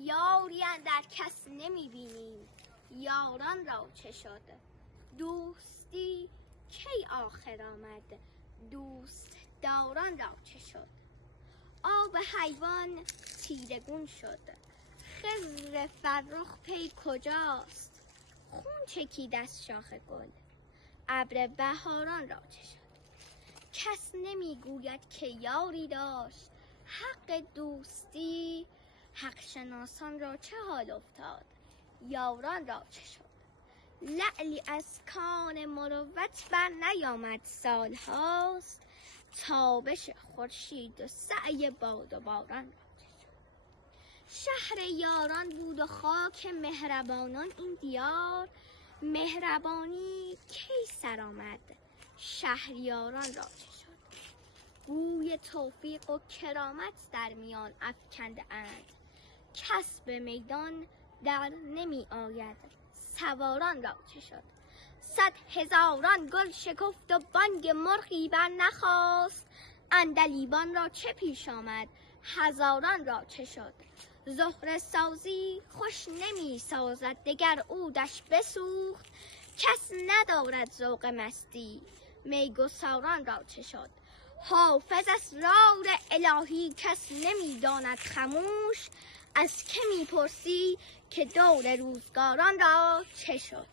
یاری اندر کس نمیبینیم، یاران را چه شد؟ دوستی کی آخر آمد، دوست داران را چه شد؟ آب حیوان تیره گون شد، خضر فرخ پی کجاست؟ خون چکید از شاخ گل، ابر بهاران را چه شد؟ کس نمیگوید که یاری داشت، حق دوستی حق شناسان را چه حال افتاد؟ یاران را چه شد؟ لعلی از کان مروت بر نیامد سال هاست، تابش خورشید و سعی باد و باران را چه شد؟ شهر یاران بود و خاک مهربانان این دیار، مهربانی کی سر آمد، شهریاران را چه شد؟ گوی توفیق و کرامت در میان افکنده اند، کس به میدان در نمی آید، سواران را چه شد؟ 100 هزاران گل شکفت و بانگ مرغی بر نخاست، عندلیبان را چه پیش آمد، هزاران را چه شد؟ زهره سازی خوش نمی سازد، دگر عودش بسوخت، کس ندارد ذوق مستی، میگساران را چه شد؟ حافظ اسرار الهی کس نمی داند خموش، از که می پرسی که دور روزگاران را چه شد؟